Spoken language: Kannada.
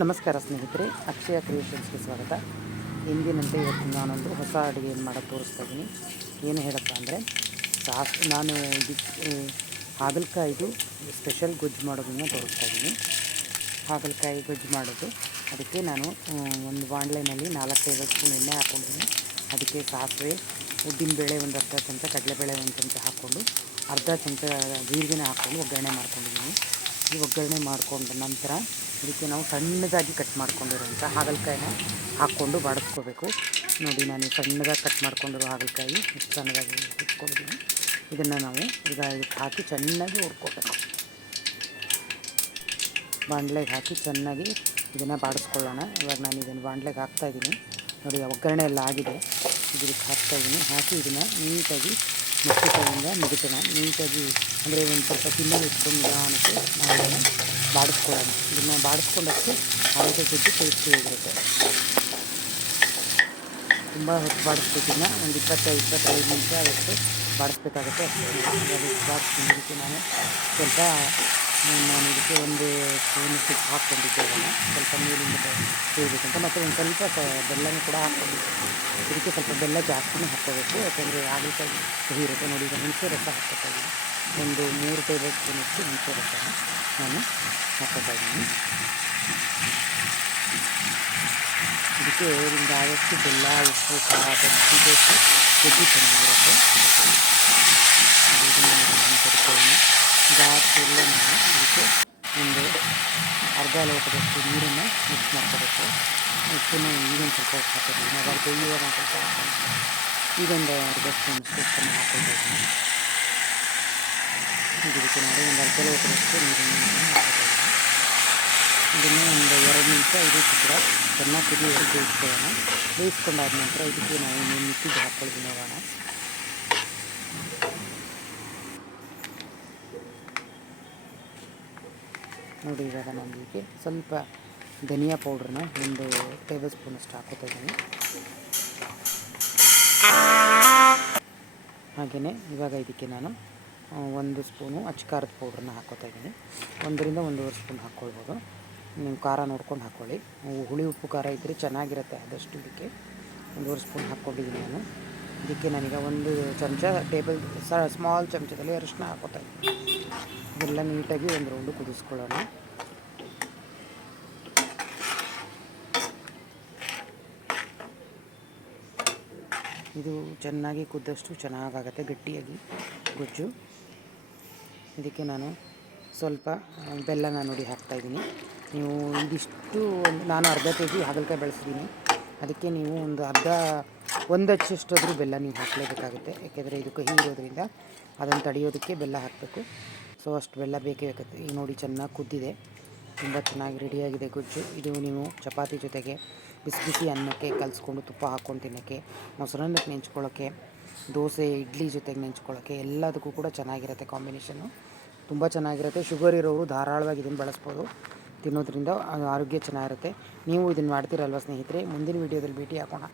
ನಮಸ್ಕಾರ ಸ್ನೇಹಿತರೆ, ಅಕ್ಷಯ ಕ್ರಿಯೇಷನ್ಸ್ಗೆ ಸ್ವಾಗತ. ಎಂದಿನಂತೆ ಇವತ್ತು ನಾನೊಂದು ಹೊಸ ಅಡುಗೆ ಏನು ಮಾಡೋದು ತೋರಿಸ್ತಾ ಇದ್ದೀನಿ. ಏನು ಹೇಳಪ್ಪ ಅಂದರೆ ನಾನು ಇದಕ್ಕೆ ಹಾಗಲಕಾಯಿದು ಸ್ಪೆಷಲ್ ಗೊಜ್ಜು ಮಾಡೋದನ್ನು ತೋರಿಸ್ತಾ ಇದ್ದೀನಿ. ಹಾಗಲಕಾಯಿ ಗೊಜ್ಜು ಮಾಡೋದು, ಅದಕ್ಕೆ ನಾನು ಒಂದು ಬಾಣಲೆಯಲ್ಲಿ 4-5 ಸ್ಪೂನ್ ಎಣ್ಣೆ ಹಾಕ್ಕೊಂಡಿದ್ದೀನಿ. ಅದಕ್ಕೆ ಸಾಸಿವೆ, ಉದ್ದಿನಬೇಳೆ ಒಂದು ಅರ್ಧ ಚಮಚ, ಕಡಲೆಬೇಳೆ ಒಂದು ಚಮಚ ಹಾಕ್ಕೊಂಡು ಅರ್ಧ ಚಮಚ ಜೀರಿಗೆನ ಹಾಕ್ಕೊಂಡು ಒಗ್ಗರಣೆ ಮಾಡ್ಕೊಂಡಿದ್ದೀನಿ. ಈ ಒಗ್ಗರಣೆ ಮಾಡಿಕೊಂಡ ನಂತರ ಇದಕ್ಕೆ ನಾವು ಸಣ್ಣದಾಗಿ ಕಟ್ ಮಾಡ್ಕೊಂಡಿರೋಂಥ ಹಾಗಲಕಾಯಿನ ಹಾಕ್ಕೊಂಡು ಬಾಡಿಸ್ಕೋಬೇಕು. ನೋಡಿ, ನಾನು ಸಣ್ಣದಾಗಿ ಕಟ್ ಮಾಡ್ಕೊಂಡಿರೋ ಹಾಗಲಕಾಯಿ ಎಷ್ಟು ಸಣ್ಣದಾಗಿ ಇಟ್ಕೊಂಡಿದ್ದೀನಿ. ಇದನ್ನು ನಾವು ಈಗ ಇದಕ್ಕೆ ಹಾಕಿ ಚೆನ್ನಾಗಿ ಹುರ್ಕೋಬೇಕು. ಬಾಣಲೆಗೆ ಹಾಕಿ ಚೆನ್ನಾಗಿ ಇದನ್ನು ಬಾಡಿಸ್ಕೊಳ್ಳೋಣ. ಇವಾಗ ನಾನು ಇದನ್ನು ಬಾಣಲೆಗೆ ಹಾಕ್ತಾಯಿದ್ದೀನಿ. ನೋಡಿ, ಒಗ್ಗರಣೆ ಎಲ್ಲ ಆಗಿದೆ. ಇದಕ್ಕೆ ಹಾಕ್ತಾಯಿದ್ದೀನಿ. ಹಾಕಿ ಇದನ್ನು ನೀಟಾಗಿ ಮುಚ್ಚಿಕೊಂಡು ಮುಗಿಸೋಣ. ನೀಟಾಗಿ ಅಂದರೆ ಒಂದು ಸ್ವಲ್ಪ ತಿನ್ನಲು ಇಟ್ಕೊಂಡು ನಿಧಾನಕ್ಕೆ ನಾವು ಇದನ್ನು ಬಾಡಿಸ್ಕೊಳ್ಳೋಣ. ಇದನ್ನು ಬಾಡಿಸ್ಕೊಂಡಷ್ಟು ಆರೋಗ್ಯ ಗೊಜ್ಜು ಟೇಸ್ಟಿಯಾಗಿರುತ್ತೆ. ತುಂಬ ಹೊತ್ತು ಬಾಡಿಸ್ಬೇಕಿನ್ನ ಒಂದು 20-25 ನಿಮಿಷ ಅದಷ್ಟು ಬಾಡಿಸ್ಬೇಕಾಗುತ್ತೆ. ಬಾಡಿಸ್ಕೊಂಡಿದ್ದಕ್ಕೆ ನಾನು ಇದಕ್ಕೆ ಒಂದು ಸ್ಪೂನ್ ತುಪ್ಪ ಹಾಕ್ಕೊಂಡಿದ್ದೇವೆ. ಸ್ವಲ್ಪ ನೀರಿಂದ ಬೇಯಬೇಕಂತ. ಮತ್ತು ಒಂದು ಸ್ವಲ್ಪ ಬೆಲ್ಲನೂ ಕೂಡ ಹಾಕ್ಕೊಂಡಿದ್ದೆ. ಇದಕ್ಕೆ ಸ್ವಲ್ಪ ಬೆಲ್ಲ ಜಾಸ್ತಿನೇ ಹಾಕ್ಕೋಬೇಕು, ಯಾಕೆಂದರೆ ಹಾಗಲಕಾಯಿ ಸಿಹಿ ಇರುತ್ತೆ. ನೋಡಿ, ಈಗ ಹುಣಸೆ ರಸ ಹಾಕ್ಕೊತಾಯಿದ್ದೀನಿ. ಒಂದು 3 ಟೇಬಲ್ ಸ್ಪೂನಷ್ಟು ಹುಣಸೆ ರಸನ ನಾನು ಹಾಕ್ಕೊತಾಯಿದ್ದೀನಿ. ಇದಕ್ಕೆ ಒಂದು ಆದಷ್ಟು ಬೆಲ್ಲ, ಉಪ್ಪು, ಖಾರ ತೆಗೆದಿಟ್ಟು ಗೊಜ್ಜು ಚೆನ್ನಾಗಿರುತ್ತೆ. ಇದನ್ನು ಜಾಸ್ತಿ ಎಲ್ಲ ನಾನು ಇದಕ್ಕೆ ಒಂದು ಅರ್ಧ ಲೋಟದಷ್ಟು ನೀರನ್ನು ಮಿಕ್ಸ್ ಮಾಡ್ಕೋಬೇಕು. ಉಪ್ಪನ್ನು ಈಗೊಂದು ಸ್ವಲ್ಪ ಉಪ್ಪು ಹಾಕೋತೀನಿ. ಅವಾಗ ಬೇಯುವಾಗ ಒಂದು ಸ್ವಲ್ಪ ಹಾಕ್ಕೊಂಡು ಈಗೊಂದು ಅರ್ಧ ಸ್ಪೂನಷ್ಟು ಉಪ್ಪನ್ನು ಹಾಕ್ಕೊಳ್ತಾಯಿದ್ದೀನಿ. ಇದಕ್ಕೆ ನೋಡಿ ಒಂದು ಅರ್ಧ ಲೋಟದಷ್ಟು ನೀರನ್ನು ನಾನು ಹಾಕ್ಕೊಳ್ತಾಯಿದ್ದೀನಿ. ಇದನ್ನು ಒಂದು 2 ನಿಮಿಷ ಇದಕ್ಕೆ ಕೂಡ ಚೆನ್ನಾಗಿ ಕುದಿಯೋದು ಬೇಯಿಸ್ಕೊಳ್ಳೋಣ. ಬೇಯಿಸ್ಕೊಂಡಾದ ನಂತರ ಇದಕ್ಕೆ ನಾವು ಇನ್ನೇನು ಮಿಕ್ಕಿದ್ದು ಹಾಕ್ಕೊಳ್ತೀನಿ ನೋಡೋಣ. ನೋಡಿ, ಇವಾಗ ನಾನು ಇದಕ್ಕೆ ಸ್ವಲ್ಪ ಧನಿಯಾ ಪೌಡ್ರನ್ನ 1 ಟೇಬಲ್ ಸ್ಪೂನಷ್ಟು ಹಾಕೋತಾ ಇದ್ದೀನಿ. ಹಾಗೆಯೇ ಇವಾಗ ಇದಕ್ಕೆ ನಾನು 1 ಸ್ಪೂನು ಅಚ್ಚಕಾರದ ಪೌಡ್ರನ್ನ ಹಾಕ್ಕೋತಾ ಇದ್ದೀನಿ. 1-1.5 ಸ್ಪೂನ್ ಹಾಕ್ಕೊಳ್ಬೋದು. ನೀವು ಖಾರ ನೋಡ್ಕೊಂಡು ಹಾಕ್ಕೊಳ್ಳಿ. ಹುಳಿ ಉಪ್ಪು ಖಾರ ಇದ್ದರೆ ಚೆನ್ನಾಗಿರುತ್ತೆ. ಆದಷ್ಟು ಇದಕ್ಕೆ 1.5 ಸ್ಪೂನ್ ಹಾಕ್ಕೊಂಡಿದ್ದೀನಿ ನಾನು. ಇದಕ್ಕೆ ನಾನೀಗ 1 ಚಮಚ ಸ್ಮಾಲ್ ಚಮಚದಲ್ಲಿ ಅರಿಶಿನ ಹಾಕ್ಕೋತಾ ಇದ್ದೀನಿ. ಇದೆಲ್ಲ ನೀಟಾಗಿ ಒಂದು ರೌಂಡು ಕುದಿಸ್ಕೊಳ್ಳೋಣ. ಇದು ಚೆನ್ನಾಗಿ ಕುದ್ದಷ್ಟು ಚೆನ್ನಾಗಾಗುತ್ತೆ, ಗಟ್ಟಿಯಾಗಿ ಗೊಜ್ಜು. ಇದಕ್ಕೆ ನಾನು ಸ್ವಲ್ಪ ಬೆಲ್ಲನ ನೋಡಿ ಹಾಕ್ತಾಯಿದ್ದೀನಿ. ನೀವು ಇದಿಷ್ಟು ನಾನು ಅರ್ಧ kg ಹಾಗಲಕಾಯಿ ಬೆಳೆಸಿದ್ದೀನಿ. ಅದಕ್ಕೆ ನೀವು ಒಂದು ಅಚ್ಚಷ್ಟಾದರೂ ಬೆಲ್ಲ ನೀವು ಹಾಕಲೇಬೇಕಾಗುತ್ತೆ. ಯಾಕೆಂದರೆ ಇದು ಕಹಿ ಇರೋದ್ರಿಂದ ಅದನ್ನು ತಡೆಯೋದಕ್ಕೆ ಬೆಲ್ಲ ಹಾಕಬೇಕು. ಸೊ ಅಷ್ಟು ಬೆಲ್ಲ ಬೇಕೇ ಬೇಕತ್ತೆ. ಈಗ ನೋಡಿ, ಚೆನ್ನಾಗಿ ಕುದ್ದಿದೆ, ತುಂಬ ಚೆನ್ನಾಗಿ ರೆಡಿಯಾಗಿದೆ ಗೊಜ್ಜು. ಇದು ನೀವು ಚಪಾತಿ ಜೊತೆಗೆ, ಬಿಸಿ ಬಿಸಿ ಅನ್ನಕ್ಕೆ ಕಲಿಸ್ಕೊಂಡು ತುಪ್ಪ ಹಾಕ್ಕೊಂಡು ತಿನ್ನೋಕ್ಕೆ, ಮೊಸರನ್ನಕ್ಕೆ ನೆಂಚ್ಕೊಳ್ಳೋಕ್ಕೆ, ದೋಸೆ ಇಡ್ಲಿ ಜೊತೆಗೆ ನೆಂಚ್ಕೊಳ್ಳೋಕ್ಕೆ ಎಲ್ಲದಕ್ಕೂ ಕೂಡ ಚೆನ್ನಾಗಿರುತ್ತೆ. ಕಾಂಬಿನೇಷನ್ನು ತುಂಬ ಚೆನ್ನಾಗಿರುತ್ತೆ. ಶುಗರ್ ಇರೋರು ಧಾರಾಳವಾಗಿ ಇದನ್ನು ಬಳಸ್ಬೋದು. ತಿನ್ನೋದ್ರಿಂದ ಆರೋಗ್ಯ ಚೆನ್ನಾಗಿರುತ್ತೆ. ನೀವು ಇದನ್ನು ಮಾಡ್ತೀರಲ್ವ ಸ್ನೇಹಿತರೆ? ಮುಂದಿನ ವೀಡಿಯೋದಲ್ಲಿ ಭೇಟಿ ಹಾಕೋಣ.